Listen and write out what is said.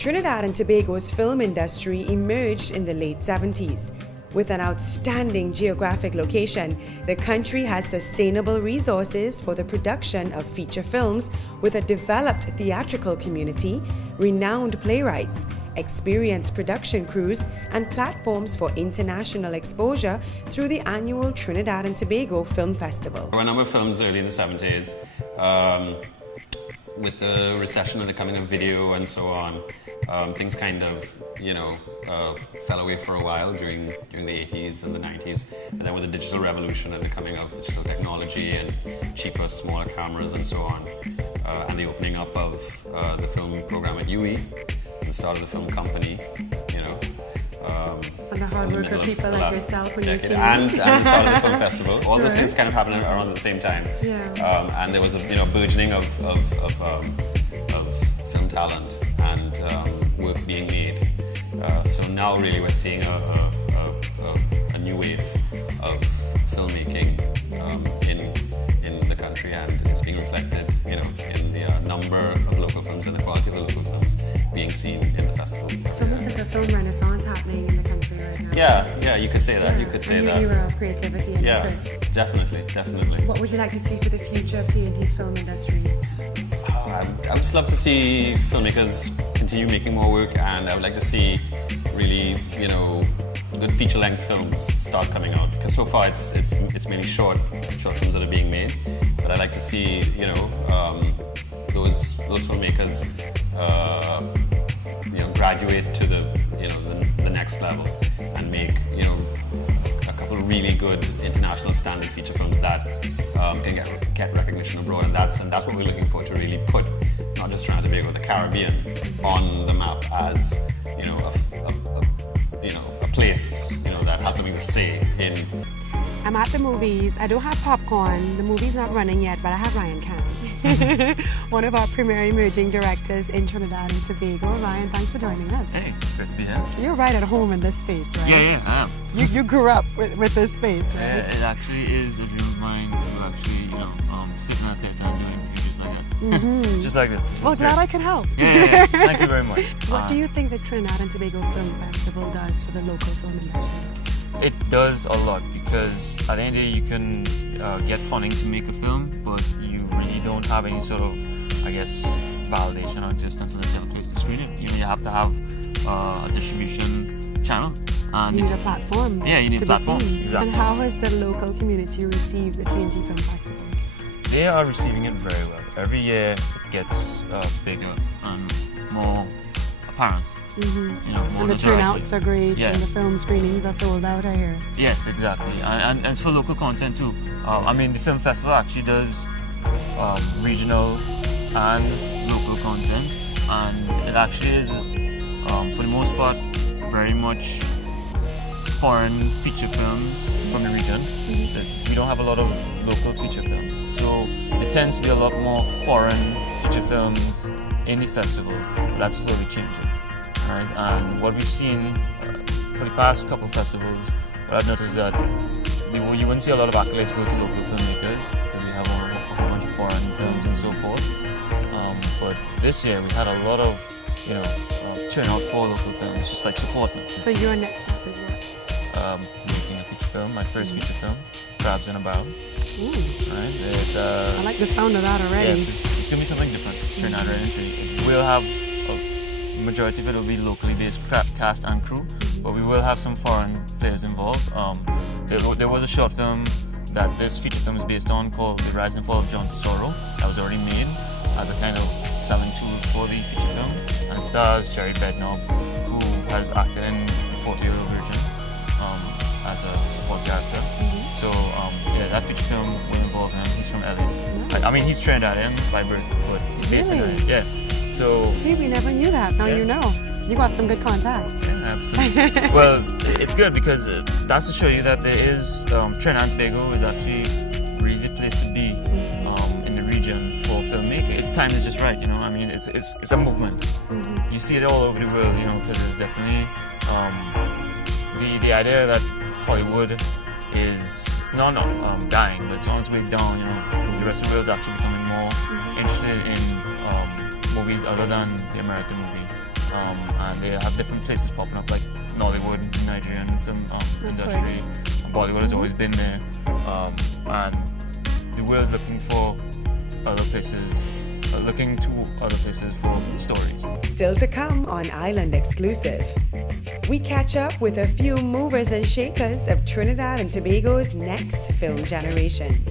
Trinidad and Tobago's film industry emerged in the late 70s. With an outstanding geographic location, the country has sustainable resources for the production of feature films with a developed theatrical community, renowned playwrights, experienced production crews, and platforms for international exposure through the annual Trinidad and Tobago Film Festival. There were a number of films early in the 70s. With the recession and the coming of video and so on, things kind of, fell away for a while during the 80s and the 90s. And then with the digital revolution and the coming of digital technology and cheaper, smaller cameras and so on, and the opening up of the film program at UE, the start of the film company, and the hard work of people like yourself and your team. And the start of the film festival. All those things kind of happened around at the same time. Yeah. And there was a burgeoning of film talent and work being made. So now really we're seeing a new wave of filmmaking in the country, and it's being reflected, in the number of local films and the quality of the local films being seen in the festival. So almost like a film renaissance happening in the country right now. Yeah, you could say that. You could say that. A new era of creativity and interest. Definitely. What would you like to see for the future of T&T's film industry? I would just love to see filmmakers continue making more work, and I would like to see really, good feature-length films start coming out. Because so far it's mainly short films that are being made. But I'd like to see, those filmmakers, graduate to the next level and make, a couple of really good international standard feature films that can get recognition abroad, and that's what we're looking for, to really put not just Trinidad and Tobago, the Caribbean, on the map as a place that has something to say in. I'm at the movies. I don't have popcorn. The movie's not running yet, but I have Ryan Can, one of our premier emerging directors in Trinidad and Tobago. Ryan, thanks for joining us. Hey, it's great to be here. So you're right at home in this space, right? Yeah, I am. You grew up with this space, right? Yeah, it actually is a dream of mine to actually, sit in a theater and doing movies like that. Mm-hmm. Just like this. Well, glad I could help. Yeah. Thank you very much. What do you think the Trinidad and Tobago Film Festival does for the local film industry? It does a lot, because at the end of the day you can get funding to make a film, but you really don't have any sort of, validation or existence unless you have a place to screen it. You have to have a distribution channel. And you need a platform. Yeah, you need a platform. Exactly. And how has the local community received the T&T Film Festival? They are receiving it very well. Every year it gets bigger and more apparent. Mm-hmm. More and the turnouts are great, and the film screenings are sold out, I hear. Yes, exactly. And as for local content too, the film festival actually does regional and local content, and it actually is, for the most part, very much foreign feature films from the region. Mm-hmm. We don't have a lot of local feature films, so it tends to be a lot more foreign feature films in the festival, but that's slowly changing. Right? And what we've seen for the past couple of festivals, what I've noticed is that you wouldn't see a lot of accolades go to local filmmakers, because we have a whole bunch of foreign films and so forth. But this year we had a lot of turnout for local films, just like supporting. So your next step is what? Making a feature film, my first feature film, Crabs in a Barrel. Ooh. Right? I like the sound of that already. Yeah, it's going to be something different. Trinidad entry. It will have majority of it will be locally based cast and crew, but we will have some foreign players involved. There was a short film that this feature film is based on called The Rise and Fall of John Tesoro that was already made as a kind of selling tool for the feature film, and it stars Jerry Bednob, who has acted in The 40-Year-Old Virgin as a support character. So that feature film will involve him. He's from LA. He's Trinidadian by birth, but he's based in LA. So, see, we never knew that. Now you know. You got some good contacts. Yeah, absolutely. Well, it's good, because that's to show you that there is Trinidad and Tobago is actually really the place to be in the region for filmmaking. The time is just right, it's a movement. Mm-hmm. You see it all over the world, because there's definitely the idea that Hollywood is not dying, but it's on its way down. The rest of the world is actually becoming more interested in movies other than the American movie. and they have different places popping up, like Nollywood, Nigerian film industry. Bollywood has always been there, and the world is looking for other places, looking to other places for stories. Still to come on Island Exclusive. We catch up with a few movers and shakers of Trinidad and Tobago's next film generation.